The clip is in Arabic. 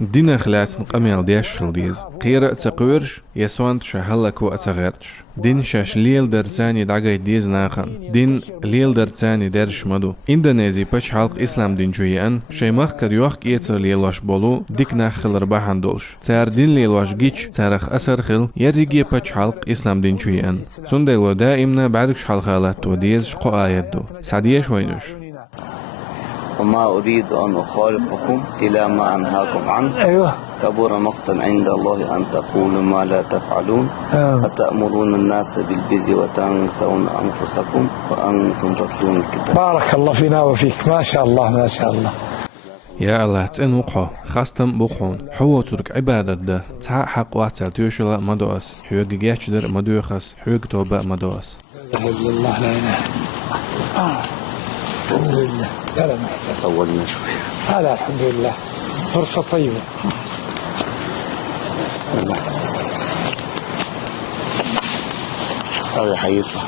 دينا خلاتن قميال ديش خلديز قيرة تقورش يسوانت شهلكو أتغيرتش دين شاش ليل درزاني دعاقاي ديز ناخن دين ليل درزاني درش مدو إندونيزي بش حلق إسلام دين جويان شي مخكر يوخك إيتر ليلواش بولو ديك ناخل رباحان دولش تار دين ليلواش جيش تارخ أسر خل يريجي بش حلق إسلام دين جويان سندلو دائمنا بعدكش حلقالات وديز شقو آيات دو سعديش وينوش وما أريد أن أخالفكم إلى ما أنهاكم عنه. أيوة. كبر مقتا عند الله أن تقولوا ما لا تفعلون. أتأمرون الناس بالبر وتنسون أنفسكم وأنتم تتلون الكتاب. بارك الله فينا وفيك. ما شاء الله ما شاء الله. يا الله تن وقع خاستم بخون حو ترك عبادة ده تحق حق واتل تيوشلا مدوس حوق جيشدر مدوخس حوق توبة مدوس. الله لا إله إلا الحمد لله. لا محتاج صورنا شوي. هذا الحمد لله فرصة طيبة. بسم الله. هذا حيصلح.